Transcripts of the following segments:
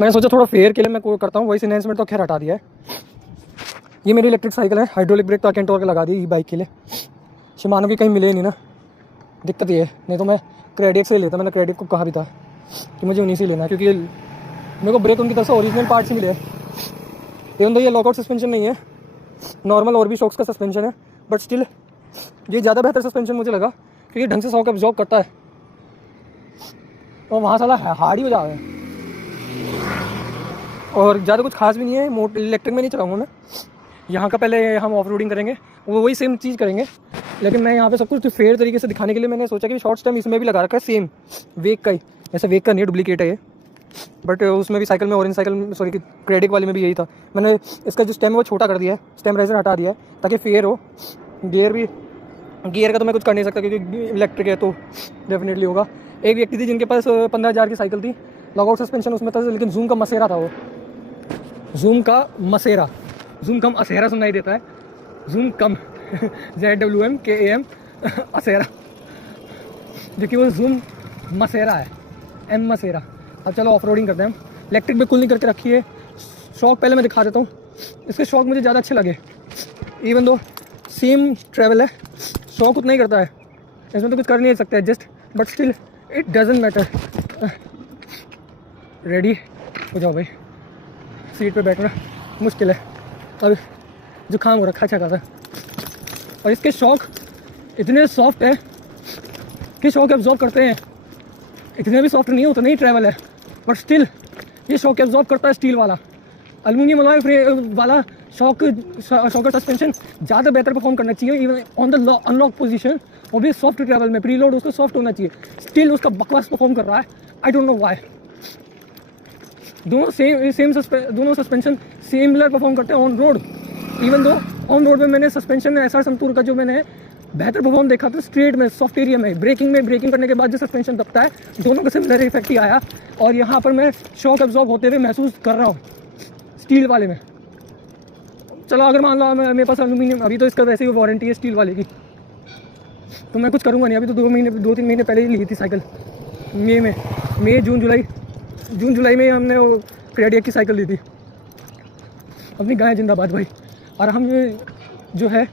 मैंने सोचा थोड़ा फेयर के लिए मैं करता हूँ, वही इन्हेंसमेंट तो खैर हटा दिया है। ये मेरी इलेक्ट्रिक साइकिल है, हाइड्रोलिक ब्रेक तो अकेंटोर के लगा दी ई बाइक के लिए। शिमानो की कहीं मिले नहीं ना, दिक्कत ये है। नहीं तो मैं क्रेडिट से लेता, मैंने क्रेडिट को कहा भी था कि मुझे उन्हीं से लेना है, क्योंकि मेरे को ब्रेक उनकी तरफ से ओरिजिनल पार्ट से मिले हैं। इवन तो ये लॉकआउट सस्पेंशन नहीं है, नॉर्मल और भी शॉक्स का सस्पेंशन है, बट स्टिल ये ज़्यादा बेहतर सस्पेंशन मुझे लगा, क्योंकि ढंग से शॉक एब्जॉर्ब करता है। और वहाँ साला हार्ड ही बजा है, और ज़्यादा कुछ खास भी नहीं है। इलेक्ट्रिक में नहीं चलाऊँगा मैं। यहाँ का पहले हम ऑफ रोडिंग करेंगे, वो वही सेम चीज़ करेंगे, लेकिन मैं यहाँ पे सब कुछ फेयर तरीके से दिखाने के लिए मैंने सोचा कि शॉर्ट स्टेम इसमें भी लगा रखा है, सेम वेक का ही। ऐसा वेक का नहीं, डुप्लीकेट है ये, बट उसमें भी साइकिल में, ऑरेंज साइकिल सॉरी क्रेडिट वाले में भी यही था। मैंने इसका जो स्टेम है वो छोटा कर दिया है, स्टेम राइजर हटा दिया है ताकि फेयर हो। गियर का तो मैं कुछ कर नहीं सकता क्योंकि इलेक्ट्रिक है, तो डेफिनेटली होगा। एक व्यक्ति थी जिनके पास 15,000 की साइकिल थी, लॉकआउट सस्पेंशन उसमें था, लेकिन जूम का मसेरा था वो, जूम का मसेरा। जूम कम असेरा सुनाई देता है, जूम कम ZWMKAM असेरा, जो कि वो जूम मसेरा है, M मसेरा। अब चलो ऑफ रोडिंग करते हैं हम। इलेक्ट्रिक बिल्कुल नहीं करके रखी है। शॉक पहले मैं दिखा देता हूँ, इसके शॉक मुझे ज़्यादा अच्छे लगे, इवन दो सेम ट्रैवल है, शॉक उतना ही करता है, इसमें तो कुछ कर नहीं सकते adjust, but still it doesn't matter. Ready हो जाओ भाई, सीट पे बैठना मुश्किल है, अब जुकाम हो रखा अच्छा खासा। और इसके शॉक इतने सॉफ्ट है कि शॉक एब्जॉर्ब करते हैं, इतने भी सॉफ्ट नहीं है, उतना ही ट्रैवल है, बट स्टिल ये शॉक एब्जॉर्ब करता है। स्टील वाला, एल्युमिनियम अलॉय वाला शॉकर सस्पेंशन ज़्यादा बेहतर परफॉर्म करना चाहिए, even on the unlock position, वो भी सॉफ्ट ट्रैवल में, प्रीलोड उसको सॉफ्ट होना चाहिए। स्टिल उसका बकवास परफॉर्म कर रहा है, आई डोंट नो व्हाई। दोनों सस्पेंशन सिमिलर परफॉर्म करते हैं on road, even though on road में मैंने सस्पेंशन ऐसा संतूर का जो मैंने बेहतर परफॉर्म देखा था स्ट्रेट में, सॉफ्ट एरिया में, ब्रेकिंग करने के बाद जो सस्पेंशन दबता है, दोनों का सिमिलर इफेक्ट ही आया। और यहाँ पर मैं शॉक एब्जॉर्ब होते हुए महसूस कर रहा हूँ स्टील वाले में। चलो अगर मान लो मेरे पास एल्यूमिनियम, अभी तो इसका वैसे ही वारंटी है स्टील वाले की, तो मैं कुछ करूँगा नहीं। अभी तो 2-3 महीने पहले ही ली थी साइकिल, जून जुलाई में हमने वो क्रेडिट की साइकिल ली थी। अपनी गाय जिंदाबाद भाई। और हम जो है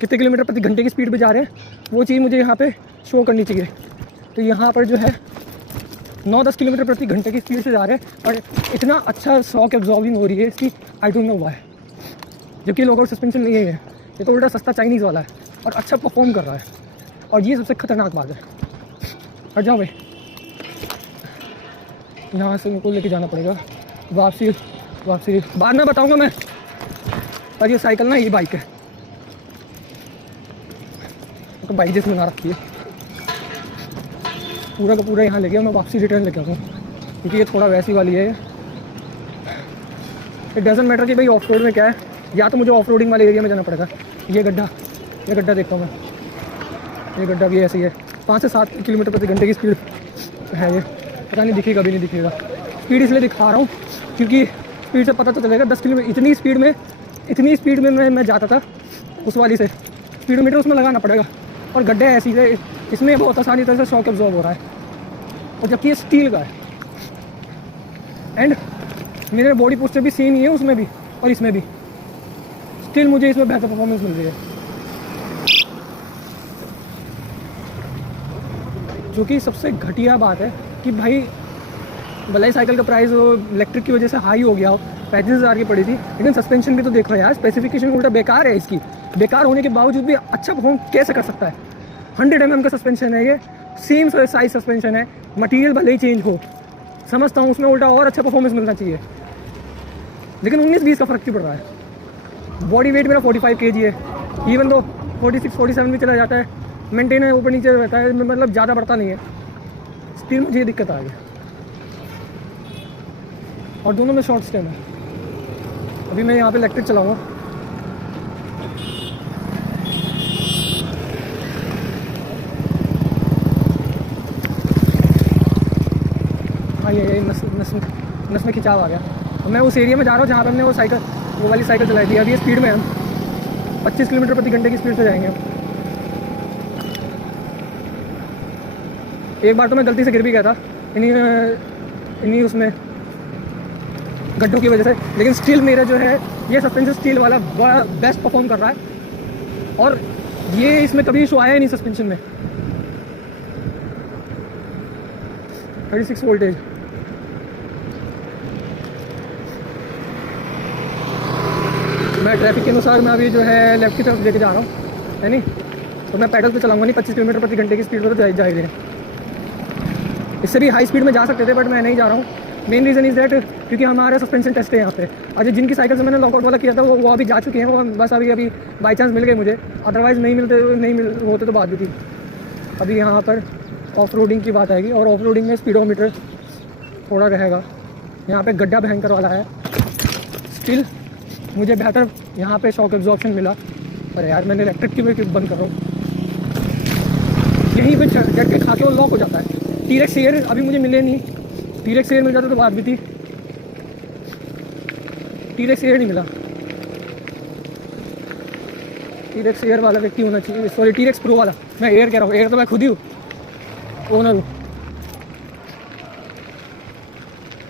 कितने किलोमीटर प्रति घंटे की स्पीड पे जा रहे हैं, वो चीज़ मुझे यहाँ पे शो करनी चाहिए। तो यहाँ पर जो है 9-10 किलोमीटर प्रति घंटे की स्पीड से जा रहे हैं, और इतना अच्छा शॉक एब्जॉर्बिंग हो रही है इसकी, आई डोंट नो व्हाई। जबकि लॉकआउट सस्पेंशन नहीं है, ये तो उल्टा सस्ता चाइनीज़ वाला है और अच्छा परफॉर्म कर रहा है, और ये सबसे खतरनाक बात है। हट जाओ भाई, यहाँ से मेरे को लेके जाना पड़ेगा वापसी बाद में बताऊँगा मैं। और ये साइकिल ना, ये बाइक है, तो बाइक जिसमें ना रखी है, पूरा का पूरा यहाँ ले गया, मैं वापसी रिटर्न लेके आऊँ, क्योंकि ये थोड़ा वैसी वाली है। इट डजंट मैटर कि भाई ऑफ रोड में क्या है, या तो मुझे ऑफ रोडिंग वाले एरिया में जाना पड़ेगा। ये गड्ढा देखता हूँ मैं, ये गड्ढा भी ऐसी है, 5 से 7 किलोमीटर प्रति घंटे की स्पीड है ये, पता नहीं दिखेगा भी नहीं दिखेगा। स्पीड इसलिए दिखा रहा हूँ क्योंकि स्पीड से पता तो चलेगा। 10 किलोमीटर इतनी स्पीड में मैं जाता था उस वाली से, स्पीडोमीटर उसमें लगाना पड़ेगा। और गड्ढे ऐसी है, इसमें बहुत आसानी तरह से शॉक एब्जॉर्ब हो रहा है, और जबकि ये स्टील का है। एंड मेरे बॉडी पोस्चर भी सेम ही है उसमें भी और इसमें भी, स्टिल मुझे इसमें बेहतर परफॉर्मेंस मिल रही है। जो कि सबसे घटिया बात है कि भाई भले ही साइकिल का प्राइस इलेक्ट्रिक की वजह से हाई हो गया हो, 35,000 की पड़ी थी, लेकिन सस्पेंशन भी तो देखो यार, स्पेसिफिकेशन उल्टा बेकार है इसकी। बेकार होने के बावजूद भी अच्छा परफॉर्म कैसे कर सकता है। 100 mm का सस्पेंशन है ये, सेम साइज सस्पेंशन है, मटेरियल भले ही चेंज हो, समझता हूँ उसमें उल्टा और अच्छा परफॉर्मेंस मिलना चाहिए, लेकिन 19-20 का फ़र्क क्यों पड़ रहा है। बॉडी वेट मेरा 45 kg है, इवन दो 46-47 भी चला जाता है, मेंटेन है, ऊपर नीचे रहता है, मतलब ज़्यादा बढ़ता नहीं है। स्टिल मुझे दिक्कत आ गई, और दोनों में शॉर्ट स्टेम है। अभी मैं यहाँ पे इलेक्ट्रिक चलाऊँगा, हाँ ये नस में खिंचाव आ गया। तो मैं उस एरिया में जा रहा हूँ जहाँ पर हमने वो वाली साइकिल चलाई थी। अभी ये स्पीड में हम 25 किलोमीटर प्रति घंटे की स्पीड से जाएंगे। एक बार तो मैं गलती से गिर भी गया था इन्हीं उसमें गड्ढों की वजह से, लेकिन स्टिल मेरा जो है ये सस्पेंशन स्टील वाला बड़ा बेस्ट परफॉर्म कर रहा है। और ये इसमें कभी इशू आया ही नहीं सस्पेंशन में। 36 वोल्टेज। मैं ट्रैफिक के अनुसार मैं अभी जो है लेफ्ट की तरफ लेके जा रहा हूँ, है नहीं, तो मैं पैडल पे चलाऊंगा नहीं। 25 किलोमीटर प्रति घंटे की स्पीड पर तो जाएगी। इससे भी हाई स्पीड में जा सकते थे, बट मैं नहीं जा रहा हूँ। मेन रीज़न इज़ दैट क्योंकि हमारा सस्पेंशन टेस्ट है यहाँ पे। आज जिनकी साइकिल से मैंने लॉकआउट वाला किया था वो अभी जा चुके हैं, वो बस अभी बाई चांस मिल गए मुझे, अदरवाइज़ नहीं होते तो बात भी थी। अभी यहाँ पर ऑफ रोडिंग की बात आएगी, और ऑफ रोडिंग में स्पीडोमीटर थोड़ा रहेगा। यहाँ पे गड्ढा भयंकर वाला है, स्टिल मुझे बेहतर यहाँ पे शॉक एब्जॉर्प्शन मिला। अरे यार मैंने इलेक्ट्रिक की भी बंद कर रहा हूँ, यहीं पे झटके खा के वो लॉक हो जाता है। टीरेक्स एयर अभी मुझे मिले नहीं, टीरेक्स एयर मिल जाता तो बात भी थी। टीरेक्स एयर नहीं मिला, टीरेक्स एयर वाला व्यक्ति होना चाहिए, सॉरी टीरेक्स प्रो वाला। मैं एयर कह रहा हूँ, एयर तो मैं खुद ही हूँ, ओनर हूँ।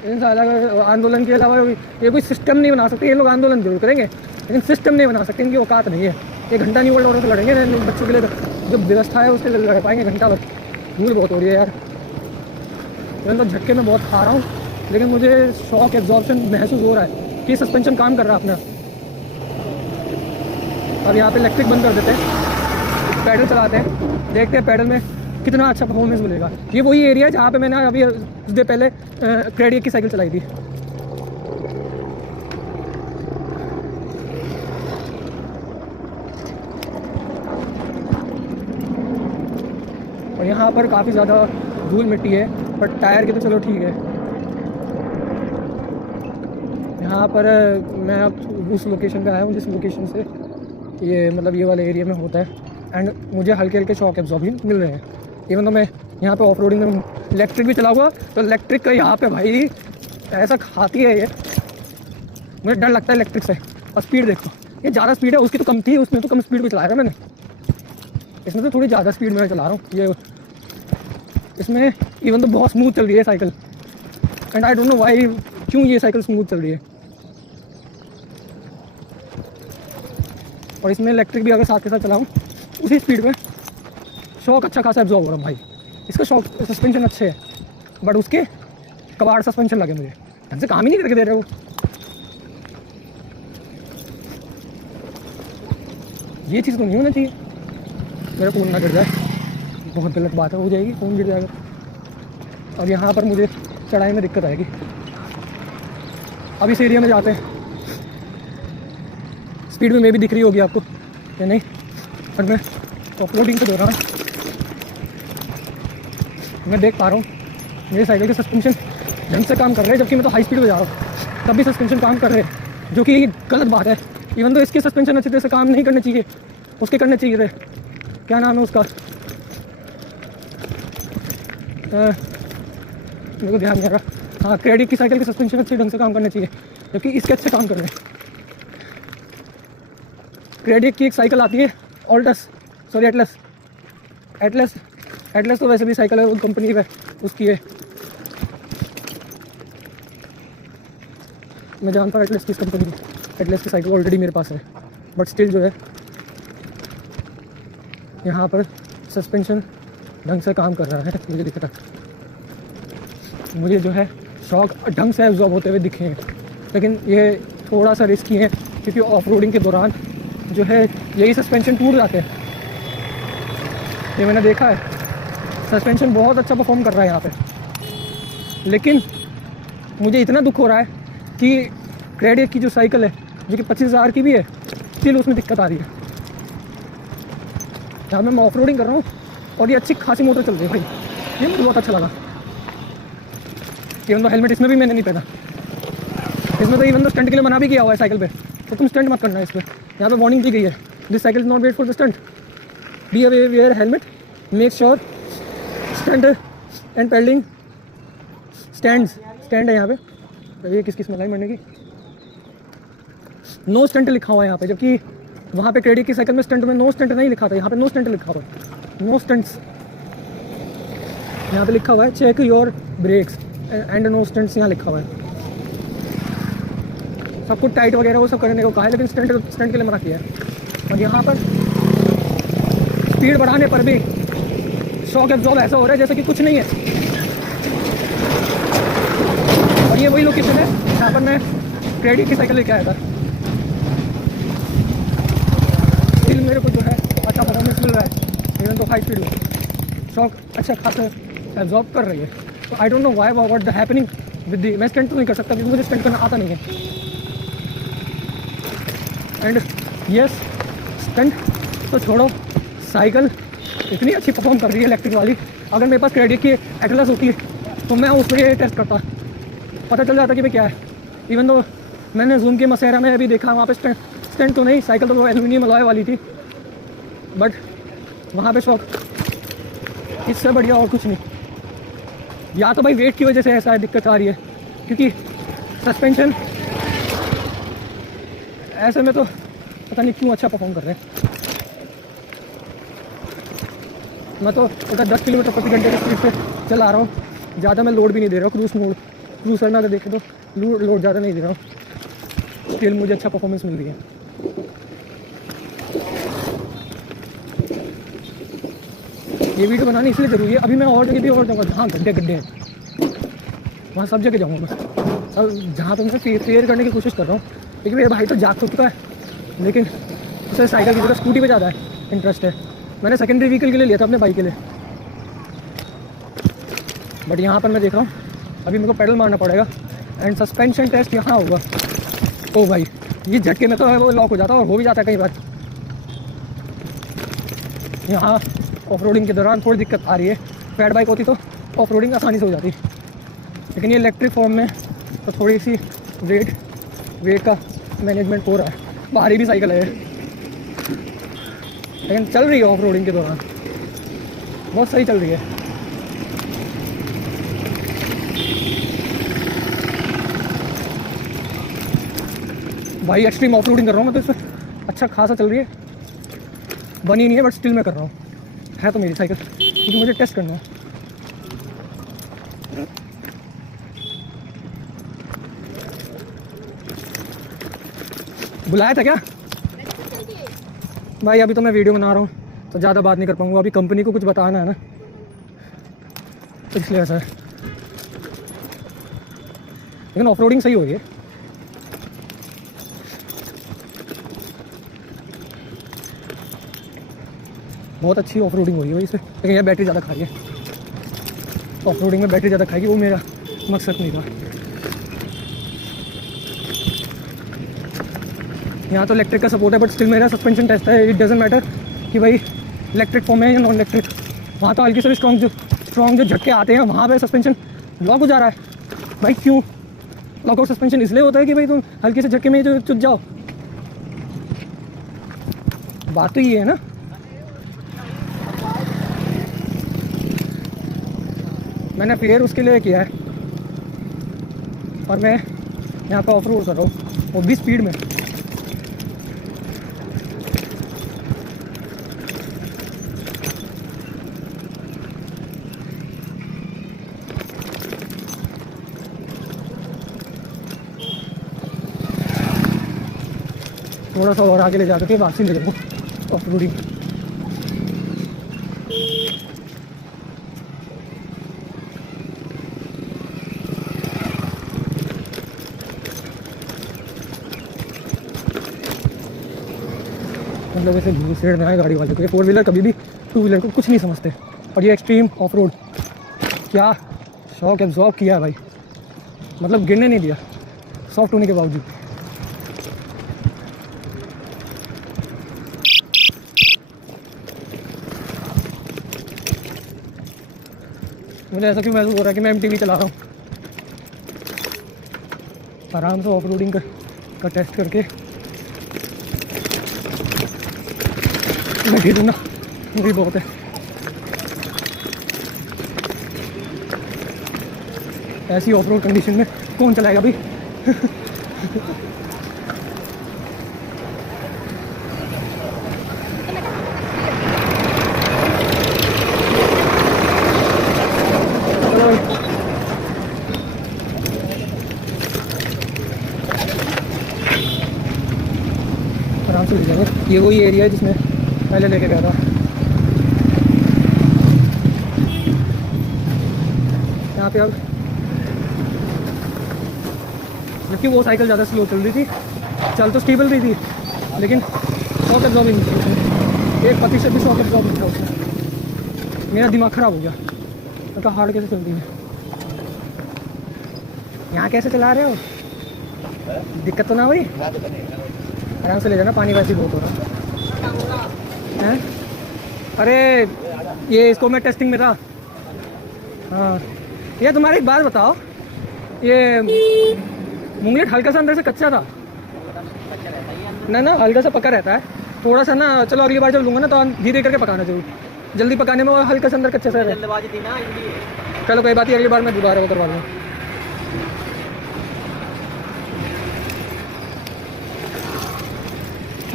इन साला आंदोलन के अलावा ये कोई सिस्टम नहीं बना सकते। ये लोग आंदोलन जरूर करेंगे लेकिन सिस्टम नहीं बना सकते, इनकी औकात नहीं है। ये घंटा न्यू वर्ल्ड ऑर्डर से लड़ेंगे, बच्चों के लिए जो व्यवस्था है उसके लिए लड़ पाएंगे घंटा भर। भूल बहुत हो रही है यार, मैं तो झटके में बहुत खा रहा हूँ, लेकिन मुझे शॉक एब्जॉर्प्शन महसूस हो रहा है कि सस्पेंशन काम कर रहा है अपना। अब यहाँ पे इलेक्ट्रिक बंद कर देते हैं, पैडल चलाते हैं, देखते हैं पैडल में कितना अच्छा परफॉर्मेंस मिलेगा। ये वही एरिया है जहाँ पे मैंने अभी कुछ देर पहले क्रेडिट की साइकिल चलाई थी। और यहाँ पर काफ़ी ज़्यादा धूल मिट्टी है, पर टायर की तो चलो ठीक है। यहाँ पर मैं अब उस लोकेशन पे आया हूँ जिस लोकेशन से ये मतलब ये वाले एरिया में होता है, एंड मुझे हल्के हल्के शॉक एब्जॉर्बिंग मिल रहे हैं। इवन तो मैं यहाँ पे ऑफ रोडिंग में इलेक्ट्रिक भी चलाऊंगा तो इलेक्ट्रिक का यहाँ पे भाई ऐसा खाती है ये, मुझे डर लगता है इलेक्ट्रिक से। और स्पीड देखो, ये ज़्यादा स्पीड है, उसकी तो कम थी, उसमें तो कम स्पीड में चलाया था मैंने, इसमें तो थोड़ी ज़्यादा स्पीड में चला रहा हूँ। ये इसमें इवन तो बहुत स्मूथ चल रही है cycle, and I don't know why, क्यों ये साइकिल स्मूथ चल रही है। और इसमें इलेक्ट्रिक भी अगर साथ के साथ चलाऊँ उसी स्पीड में शॉक अच्छा खासा एब्जॉर्ब हो रहा है भाई। इसका शॉक सस्पेंशन अच्छे है, बट उसके कबाड़ सस्पेंशन लगे मुझे, ढंग से काम ही नहीं करके दे रहे वो। ये चीज़ तो नहीं होना चाहिए। मेरा फ़ोन ना गिर जाए, बहुत गलत बात है, हो जाएगी, फ़ोन गिर जाएगा। अब यहाँ पर मुझे चढ़ाई में दिक्कत आएगी। अब इस एरिया में जाते हैं, स्पीड में भी दिख रही होगी आपको या नहीं, पर मैं ऑफरोडिंग के दौरान मैं देख पा रहा हूँ मेरे साइकिल के सस्पेंशन ढंग से काम कर रहे हैं, जबकि मैं तो हाई स्पीड में जा रहा हूँ तब भी सस्पेंशन काम कर रहे हैं, जो कि गलत बात है। इवन तो इसके सस्पेंशन अच्छी तरह से काम नहीं करने चाहिए, उसके करने चाहिए थे, क्या नाम है उसका, मेरे को ध्यान नहीं आ रहा। हाँ, क्रेडिट की साइकिल के सस्पेंशन अच्छे ढंग से काम करने चाहिए, जबकि इसके अच्छे काम कर रहे हैं। क्रेडिट की एक साइकिल आती है ऑल्टस, सॉरी एटलस तो वैसे भी साइकिल है, वो कंपनी का उसकी है, मैं जानता हूँ एटलस किस कंपनी की। एटलस की साइकिल ऑलरेडी मेरे पास है, बट स्टिल जो है यहाँ पर सस्पेंशन ढंग से काम कर रहा है, मुझे दिख रहा है। मुझे जो है शॉक ढंग से एब्जॉर्ब होते हुए दिखे हैं, लेकिन ये थोड़ा सा रिस्की है क्योंकि ऑफ रोडिंग के दौरान जो है यही सस्पेंशन टूट जाते हैं। ये मैंने देखा है, सस्पेंशन बहुत अच्छा परफॉर्म कर रहा है यहाँ पे, लेकिन मुझे इतना दुख हो रहा है कि क्रेडिट की जो साइकिल है जो कि 25,000 की भी है, स्टिल उसमें दिक्कत आ रही है। यहाँ मैं ऑफ रोडिंग कर रहा हूँ और ये अच्छी खासी मोटर चल रही है भाई, ये मुझे बहुत अच्छा लगा। इवन तो हेलमेट इसमें भी मैंने नहीं पहना, इसमें तो इवन तो स्टंट के लिए मना भी किया हुआ है साइकिल पे, तो तुम स्टंट मत करना है इस पर। यहाँ पे वार्निंग दी गई है, this cycle is not made for the stunt, be aware helmet, make sure stunt and pedalling stand है यहाँ पे। तो ये किसकी स्मेल आई मरने की, नो स्टंट लिखा हुआ है यहाँ पे, जबकि वहाँ पे क्रेडिट की साइकिल में स्टंट में नो स्टंट नहीं लिखा था, यहाँ पे नो स्टंट लिखा हुआ है, नो स्टंट्स। यहाँ पे लिखा हुआ है check your brakes and no stunts, यहाँ लिखा हुआ है। सब कुछ टाइट वगैरह वो सब करने को कहा है, लेकिन स्टंट के लिए मना किया है। और यहाँ पर स्पीड बढ़ाने पर भी शॉक एब्जॉर्ब ऐसा हो रहा है जैसे कि कुछ नहीं है। और ये वही लोकेशन है जहाँ पर मैं क्रेडिट की साइकिल लेके आया था। स्टिल मेरे को जो है अच्छा परफॉर्मेंस मिल रहा है, इवन तो हाई स्पीड में शॉक अच्छा खासा एब्जॉर्ब कर रही है। तो I don't know why what the happening with the. मैं स्टंट तो नहीं कर सकता क्योंकि मुझे स्टंट करना आता नहीं है। एंड यस, स्टंट तो छोड़ो, साइकिल इतनी अच्छी परफॉर्म कर रही है इलेक्ट्रिक वाली। अगर मेरे पास क्रेडिट की एटलस होती तो मैं उस पर ये टेस्ट करता, पता चल जाता कि भाई क्या है। इवन तो मैंने जूम के मसेरा में अभी देखा, वहाँ पे स्टंट तो नहीं, साइकिल तो वो एल्यूमिनियम अलॉय वाली थी, बट वहाँ पे शॉक इससे बढ़िया और कुछ नहीं। या तो भाई वेट की वजह से ऐसा दिक्कत आ रही है, क्योंकि सस्पेंशन ऐसे में तो पता नहीं क्यों अच्छा परफॉर्म कर रहे हैं। मैं तो अगर 10 किलोमीटर प्रति घंटे की स्पीड से चला रहा हूँ, ज़्यादा मैं लोड भी नहीं दे रहा हूँ। क्रूज़र में अगर देखें तो लोड ज़्यादा नहीं दे रहा हूँ, स्टिल मुझे अच्छा परफॉर्मेंस मिल रही है। ये वीडियो बनानी इसलिए ज़रूरी है, अभी मैं और जगह भी और जाऊँगा जहाँ गड्ढे हैं, वहाँ सब जगह जाऊँगा मैं। सब जहाँ पर मैं फेयर करने की कोशिश कर रहा हूँ, लेकिन मेरा भाई तो जाग तो चुका है, लेकिन उसे साइकिल की जगह स्कूटी पे ज़्यादा है इंटरेस्ट है। मैंने सेकेंडरी व्हीकल के लिए लिया था अपने बाइक के लिए, बट यहाँ पर मैं देख रहा हूँ अभी मेरे को पेडल मारना पड़ेगा एंड सस्पेंशन टेस्ट यहाँ होगा। ओ भाई, ये झटके में तो वो लॉक हो जाता है और हो भी जाता है कई बार। यहाँ ऑफ रोडिंग के दौरान थोड़ी दिक्कत आ रही है। फैट बाइक होती तो ऑफ रोडिंग आसानी से हो जाती, लेकिन ये इलेक्ट्रिक फॉर्म में तो थोड़ी सी वेट का मैनेजमेंट हो रहा है। भारी भी साइकिल है लेकिन चल रही है ऑफ रोडिंग के दौरान, बहुत सही चल रही है। भाई एक्सट्रीम ऑफ रोडिंग कर रहा हूँ मैं, तो इसमें अच्छा खासा चल रही है। बनी नहीं है बट स्टिल मैं कर रहा हूँ, है तो मेरी साइकिल, क्योंकि मुझे टेस्ट करना है। बुलाया था क्या? भाई अभी तो मैं वीडियो बना रहा हूँ तो ज़्यादा बात नहीं कर पाऊँगा, अभी कंपनी को कुछ बताना है ना, तो इसलिए ऐसा है। लेकिन ऑफ रोडिंग सही हो रही है। बहुत अच्छी ऑफ रोडिंग हो रही है भाई इससे, लेकिन यह बैटरी ज़्यादा खा रही है। ऑफ रोडिंग में बैटरी ज़्यादा खाएगी, वो मेरा मकसद नहीं था। यहाँ तो इलेक्ट्रिक का सपोर्ट है, बट स्टिल मेरा सस्पेंशन टेस्ट है। इट डजंट मैटर कि भाई इलेक्ट्रिक फॉर्म है या नॉन इलेक्ट्रिक। वहाँ तो हल्की से स्ट्रॉन्ग जो झटके आते हैं वहाँ पे सस्पेंशन लॉक हो जा रहा है। भाई क्यों लॉकआउट सस्पेंशन इसलिए होता है कि भाई तुम हल्के से झटके में जो चुट जाओ। बात तो ये है ना। मैंने फेयर उसके लिए किया है और मैं यहाँ पर ऑफ रोड कर रहा हूँ, वो भी स्पीड में। थोड़ा सा और आगे ले जा करके वापसी ले जाऊँ ऑफ रोडिंग। मतलब ऐसे घूस में आए गाड़ी वाले को। ये 4 व्हीलर कभी भी 2 व्हीलर को कुछ नहीं समझते। और ये एक्सट्रीम ऑफ रोड क्या शॉक एब्जॉर्ब किया है भाई, मतलब गिरने नहीं दिया सॉफ्ट होने के बावजूद। मुझे ऐसा क्यों महसूस हो रहा है कि मैं MTV चला रहा हूँ। आराम से ऑफ रोडिंग का टेस्ट करके लगी दूँ ना, वही बहुत है। ऐसी ऑफ रोड कंडीशन में कौन चलाएगा भाई। आराम से ले जाएंगे। ये वही एरिया है जिसमें पहले लेके गया था। यहाँ पे अब जबकि वो साइकिल ज़्यादा स्लो चल रही थी, चल तो स्टेबल रही थी, लेकिन शॉक एब्जॉर्बिंग नहीं थी उसमें, 1% भी शॉक एब्जॉर्ब नहीं था उसमें। मेरा दिमाग ख़राब हो गया, मतलब हार्ड कैसे चलती है। यहाँ कैसे चला रहे हो, दिक्कत तो ना हुई? आराम से ले जाना, पानी वैसे ही बहुत हो रहा है। अरे ये इसको मैं टेस्टिंग में था। हाँ ये तुम्हारी एक बात बताओ, ये मूंगलेट हल्का सा अंदर से कच्चा था ना हल्का सा पका रहता है थोड़ा सा ना। चलो अगली बार जब लूँगा ना तो धीरे करके पकाना जरूर, जल्दी पकाने में वो हल्का सा अंदर कच्चा सा है। चलो कोई बात नहीं, अगली बार मैं दोबारा वो करवा लूँगा।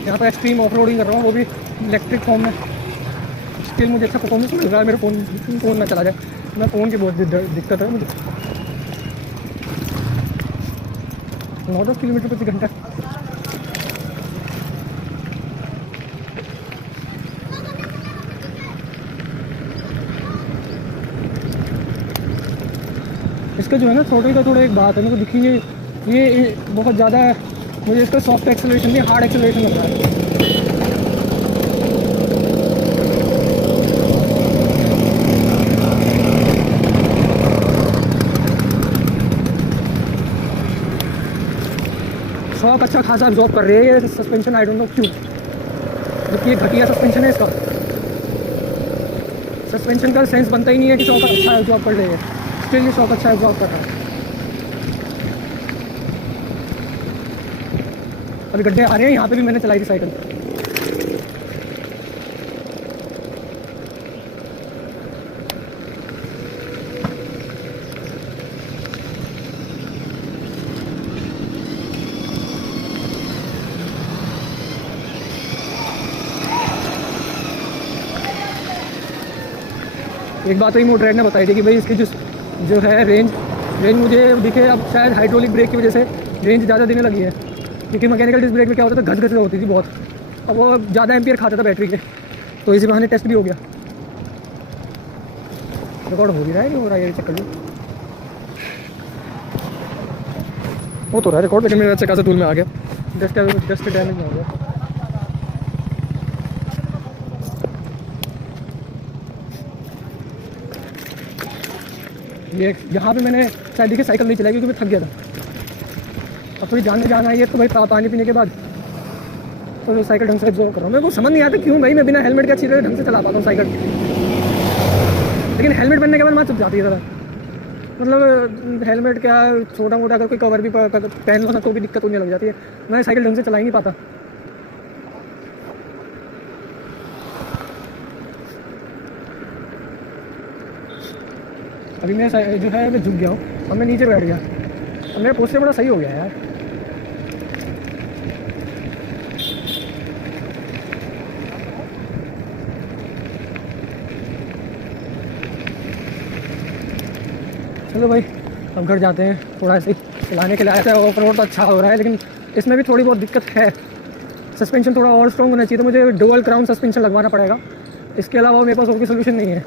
यहाँ पर एक्सट्रीम ऑफ रोडिंग कर रहा हूँ, वो भी इलेक्ट्रिक फॉर्म में। स्टिल मुझे अच्छा परफॉर्मेंस मिल रहा है। मेरे फ़ोन ना चला जाए, मैं फ़ोन की बहुत दिक्कत है मुझे। 9-10 किलोमीटर प्रति घंटा। इसका जो है ना थ्रोटल का थोड़ा एक बात है मेरे को दिखी, ये बहुत ज़्यादा मुझे इसका सॉफ्ट एक्सेलरेशन नहीं हार्ड एक्सेलरेशन लग रहा है। 100 अच्छा खासा एब्जॉर्ब कर रही है ये सस्पेंशन। आई डोंट नो क्यों, जबकि ये घटिया सस्पेंशन है। इसका सस्पेंशन का सेंस बनता ही नहीं है कि 100 अच्छा एब्जॉर्ब कर रही है, स्टिल ये 100 अच्छा एब्जॉर्ब कर रहा है। अभी गड्ढे आ रहे हैं, यहाँ पे भी मैंने चलाई थी साइकिल। एक बात तो ही मोटर ने बताई थी कि भाई इसकी जो है रेंज मुझे दिखे अब शायद हाइड्रोलिक ब्रेक की वजह से रेंज ज़्यादा देने लगी है, क्योंकि मैकेनिकल डिस्क ब्रेक में क्या होता था, घस घस होती थी बहुत, अब वो ज़्यादा एम्पियर खाता था बैटरी के, तो इसी बहाने टेस्ट भी हो गया। रिकॉर्ड हो भी रहा है कि हो रहा है ये चक्कर में, वो तो रहा है रिकॉर्ड, लेकिन मेरा अच्छा खासा टूल में आ गया, डस्ट डैमेज हो गया। ये यहाँ पे मैंने शायद देखिए साइकिल नहीं चलाई क्योंकि मैं थक गया था। अब थोड़ी जान में जाना है तो भाई पानी पीने के बाद तो साइकिल ढंग से एब्जॉर्व कर रहा हूँ। मेरे को समझ नहीं आता क्यों भाई मैं बिना हेलमेट के अच्छी तरह ढंग से चला पाता हूँ साइकिल, लेकिन हेलमेट पहनने के बाद मैं चुप जाती है ज़रा। मतलब हेलमेट क्या छोटा मोटा अगर कोई कवर भी पहन लो ना तो भी दिक्कत होने लग जाती है, मैं साइकिल ढंग से चला ही नहीं पाता। अभी मैं जो है मैं झुक गया हूँ, अब मैं नीचे बैठ गया, अब मेरा पोस्टर बड़ा सही हो गया यार। चलो भाई अब घर जाते हैं। थोड़ा ऐसे चलाने के लिए आया था, ऑफ रोड तो अच्छा हो रहा है, लेकिन इसमें भी थोड़ी बहुत दिक्कत है। सस्पेंशन थोड़ा और स्ट्रॉन्ग होना चाहिए, तो मुझे डुअल क्राउन सस्पेंशन लगवाना पड़ेगा। इसके अलावा मेरे पास और कोई सोल्यूशन नहीं है।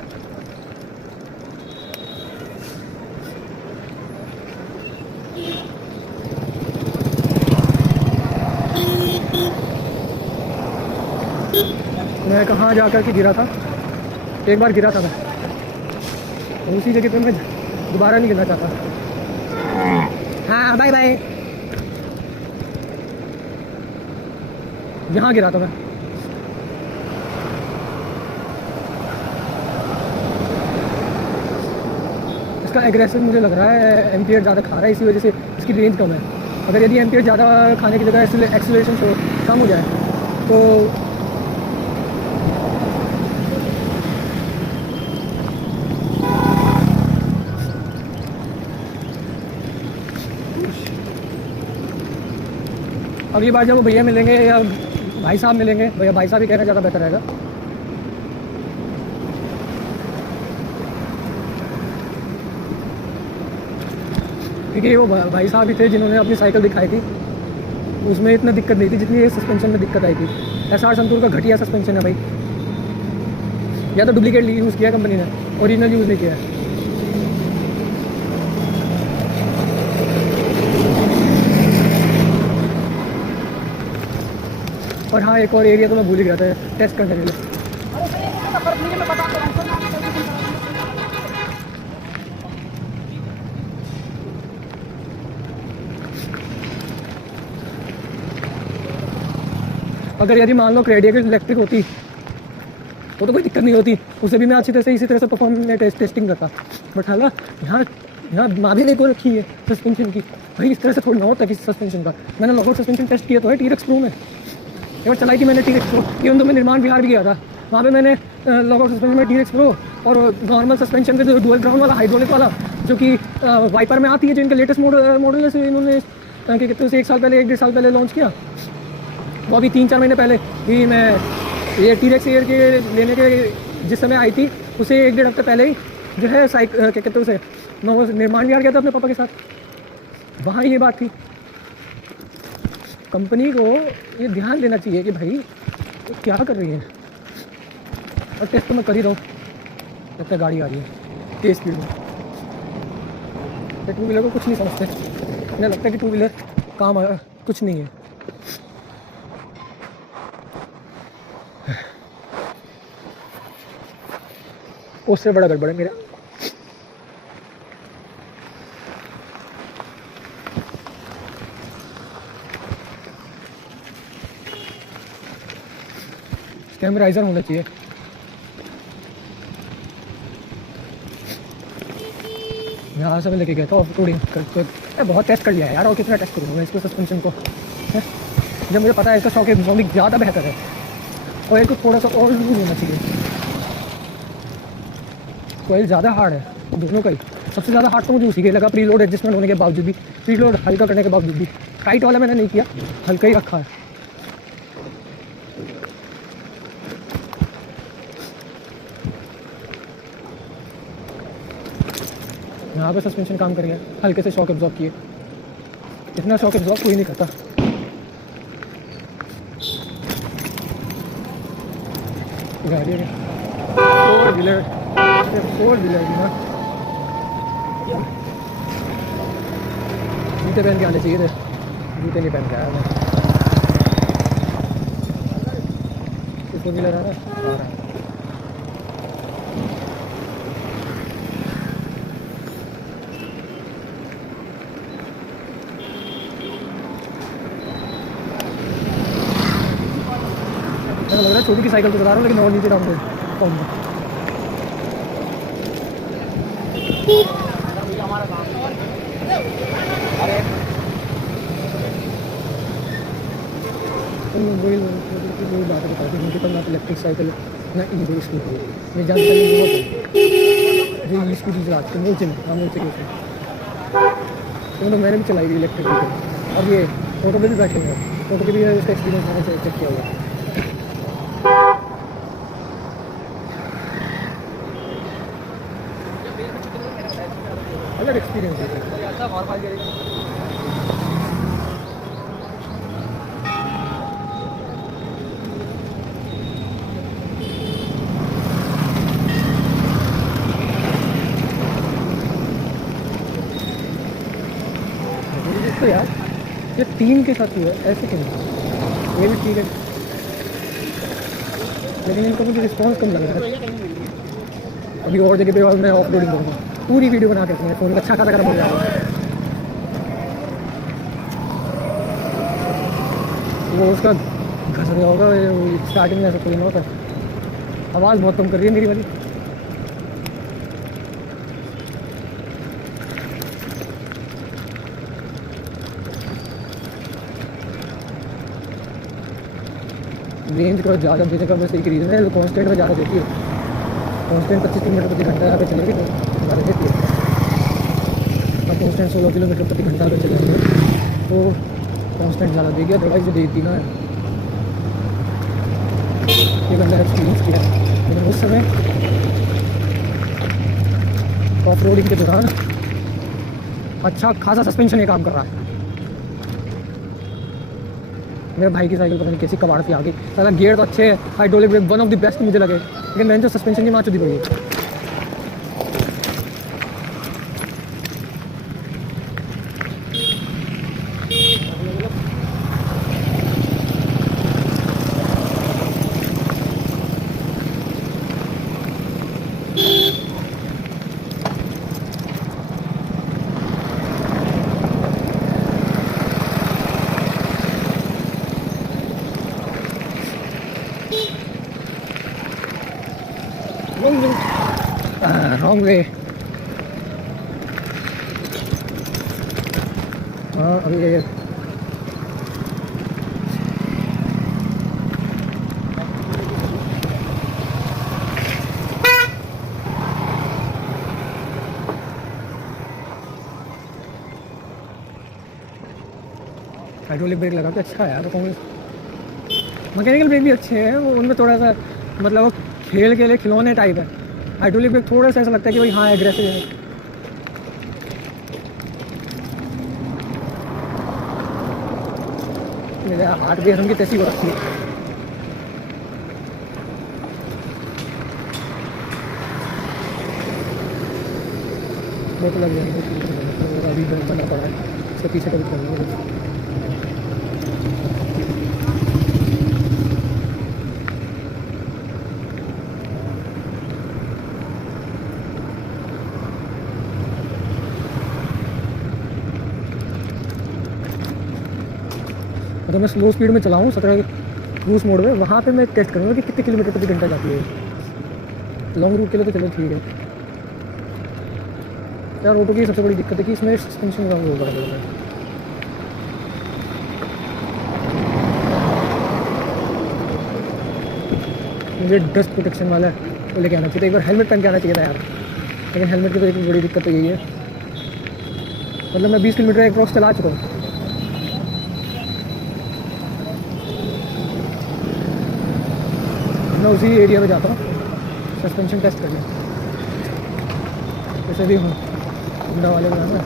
मैं कहाँ जा कर के गिरा था, एक बार गिरा था मैं, उसी जगह पे मैं दोबारा नहीं गिरना चाहता। हाँ बाय बाय। यहाँ गिरा था मैं। इसका एग्रेसिव मुझे लग रहा है, एम्पियर ज़्यादा खा रहा है, इसी वजह से इसकी रेंज कम है। अगर यदि एम्पियर ज़्यादा खाने की जगह एक्सीलरेशन कम हो जाए तो अगली बार जब वो भैया मिलेंगे या भाई साहब मिलेंगे, भैया भाई साहब ही कहना ज़्यादा बेहतर रहेगा। क्योंकि वो भाई साहब ही थे जिन्होंने अपनी साइकिल दिखाई थी, उसमें इतना दिक्कत नहीं थी जितनी ये सस्पेंशन में दिक्कत आई थी। SR संतूर का घटिया सस्पेंशन है भाई, या तो डुप्लीकेट यूज़ किया कंपनी ने, ओरिजिनल यूज़ नहीं किया है। और हाँ, एक और एरिया तो मैं भूल ही गया था टेस्ट करने के लिए। अगर यदि मान लो क्रेडिट इलेक्ट्रिक होती वो तो कोई दिक्कत नहीं होती, उसे भी मैं अच्छी तरह से इसी तरह से परफॉर्म में टेस्टिंग करता। बट हाला यहाँ मादी नहीं को रखी है सस्पेंशन की, भाई इस तरह से थोड़ी ना होता है किसी सस्पेंशन का। मैंने लॉकआउट सस्पेंशन टेस्ट किया तो है टीरेक्स प्रो में, एक बार चलाई थी मैंने टीरेक्स प्रो, इवन तो मैं निर्माण विहार भी गया था, वहाँ पे मैंने लॉकआउट सस्पेंशन में टीरेक्स प्रो और नॉर्मल सस्पेंशन पे डुअल ग्राउंड वाला हाइड्रोलिक वाला जो कि वाइपर में आती है, जो इनका लेटेस्ट मॉडल है, इन्होंने कितने 1 साल पहले 1-1.5 साल पहले लॉन्च किया, वो अभी 3-4 महीने पहले ही मैं ये टीरेक्स एयर के लेने के जिस समय आई थी उसे 1-1.5 हफ्ते पहले ही जो है क्या कहते हैं उसे, मैं वो निर्माण विहार गया था अपने पापा के साथ, वहाँ ये बात थी। कंपनी को ये ध्यान देना चाहिए कि भाई वो क्या कर रही है। और टेस्ट तो मैं कर ही रहा हूँ जब तक गाड़ी आ रही है तेज स्पीड में। टू व्हीलर को कुछ नहीं समझते, मुझे लगता है कि टू व्हीलर काम कुछ नहीं है। उससे बड़ा गड़बड़ है मेरा। कैमराइजर होना चाहिए। यहाँ से मैं लेके गया था ऑफ रोडिंग करके, बहुत टेस्ट कर लिया है यार, और कितना टेस्ट करूँगा इसको सस्पेंशन को है? जब मुझे पता है इसका शॉक एब्जॉर्बिंग ज़्यादा बेहतर है और इसको थोड़ा सा और लूज होना चाहिए। कोयल ज़्यादा हार्ड है दोनों का ही, सबसे ज़्यादा हार्ड तो मुझे उसी के लगा, प्रीलोड एडजस्टमेंट होने के बावजूद भी, प्रीलोड हल्का करने के बावजूद भी। टाइट वाला मैंने नहीं किया, हल्का ही रखा है। यहाँ पे सस्पेंशन काम कर गया, हल्के से शॉक एब्जॉर्ब किए, इतना शॉक एब्जॉर्ब कोई नहीं करता। गाड़ी फोर व्हीलर ना जूते पहन के आने चाहिए थे, जूते नहीं पहन के आया मैं। फोर व्हीलर आ रहा है। लग रहा है छोटी की साइकिल तो चला रहा हूँ लेकिन और नीचे डाउन पहुँच। वही बात बताती हूँ, मुझे ना इलेक्ट्रिक साइकिल ना ई स्कूटी, मैं जानता जो ई स्कूटी चलाते हैं वो चल हाँ वो चाहिए तो मैंने भी चलाई हुई इलेक्ट्रिक व्हीकल। अब ये ऑटो पे भी बैठे हुए हैं, ऑटो पे भी उसका एक्सपीरियंस मैंने चेक किया हुआ। अलग एक्सपीरियंस है। तो यार ये 3 के साथ हुआ ऐसे क्यों? ये भी ठीक है लेकिन इनका मुझे रिस्पॉन्स कम लग रहा है। अभी और जगह पे और मैं ऑफ रोडिंग करूँगा, पूरी वीडियो बना के अपने फ़ोन अच्छा खासा गर्म हो जाएगा। वो उसका घस रहा होगा, स्टार्टिंग में ऐसा कोई ना होता। आवाज़ बहुत कम कर रही है मेरी वाली। रेंज को ज़्यादा देने का बस एक रीज़न है, कॉन्स्टेंट में ज़्यादा देती है। कॉन्स्टेंट 25 किलोमीटर प्रति घंटा यहाँ पे चलेगी तो ज़्यादा देती है। अब कॉन्स्टेंट 16 किलोमीटर प्रति घंटा अगर चलेंगे तो कॉन्स्टेंट ज़्यादा देगी, अदरवाइज जो देती ना ये बंदा एक्सपीरियंस किया। लेकिन उस समय ऑफ रोडिंग के दौरान अच्छा खासा सस्पेंशन ये काम कर रहा है। मेरे भाई की साइकिल पता नहीं कैसी कबाड़ से आ गई। साला गियर तो अच्छे है, hydraulic brake one of the best मुझे लगे, लेकिन मैंने जो सस्पेंशन की मार चुदी पड़ी है। Wrong way. हाँ अभी ये हाइड्रोलिक ब्रेक लगा के अच्छा है यार परफॉर्मेंस। मैकेनिकल ब्रेक भी अच्छे हैं, वो उनमें थोड़ा सा मतलब वो खेल के लिए खिलौने टाइप है। हाइड्रोलिक ब्रेक थोड़ा सा ऐसा लगता है कि भाई हाँ एग्रेसिव है। मेरे हार्ट भी की तैसी हो रखी है। मेरे को लग जाएगा अभी बना पड़ा है, इसके पीछे कभी करना। तो मैं स्लो स्पीड में चलाऊँ 17 क्रूज मोड में, वहाँ पे मैं टेस्ट करूँगा कि कितने किलोमीटर प्रति घंटा जाती है। लॉन्ग रूट के लिए तो चलो ठीक है यार। ऑटो की सबसे बड़ी दिक्कत है कि इसमें सस्पेंशन रॉन्ग होगा। मुझे डस्ट प्रोटेक्शन वाला वो लेके आना चाहिए था, एक बार हेलमेट पहन के आना चाहिए था यार। लेकिन हेलमेट की तो एक बड़ी दिक्कत तो यही है, मतलब मैं 20 किलोमीटर अप्रॉक्स चला चुका हूँ। मैं उसी एरिया में जाता हूँ सस्पेंशन टेस्ट करने, वैसे भी हूँ होंडा वाले बनाना।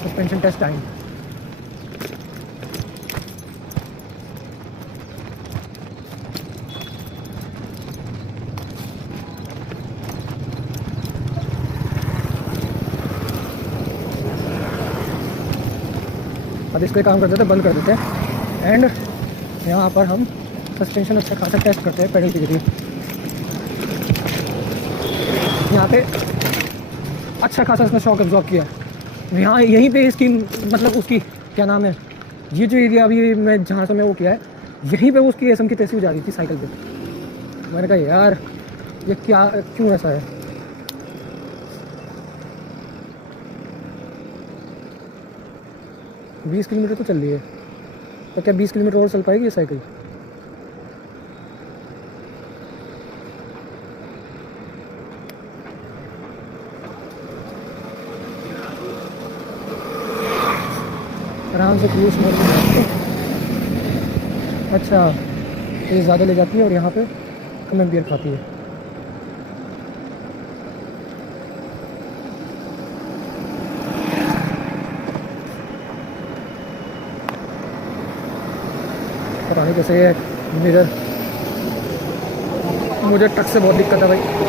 Suspension test time. अब इसको काम कर देते हैं, बंद कर देते हैं एंड यहाँ पर हम सस्पेंशन अच्छा खासा टेस्ट करते हैं पेडल के जरिए। यहाँ पे अच्छा खासा इसने शॉक एब्जॉर्ब किया है। यहाँ यहीं पे इसकी मतलब उसकी क्या नाम है, ये जो एरिया अभी मैं जहाँ से मैं वो किया है, यहीं पे उसकी एसएम की तैसी हो जा रही थी साइकिल पे। मैंने कहा यार ये क्या क्यों ऐसा है। बीस किलोमीटर तो चल रही है, तो क्या 20 किलोमीटर और चल पाएगी ये साइकिल। आराम से क्रूज मोड में। अच्छा ये ज़्यादा ले जाती है और यहाँ पे कम एम्पियर खाती है। पता नहीं कैसे ये मिरर, मुझे टच से बहुत दिक्कत है भाई।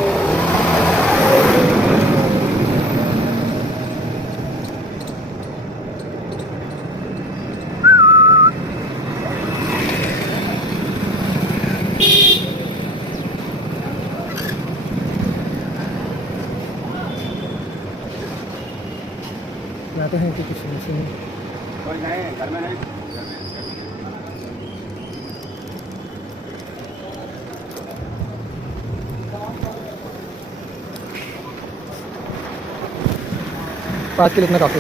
जाते हैं कि कुछ नहीं घर में नहीं। आज के लिए इतना काफ़ी।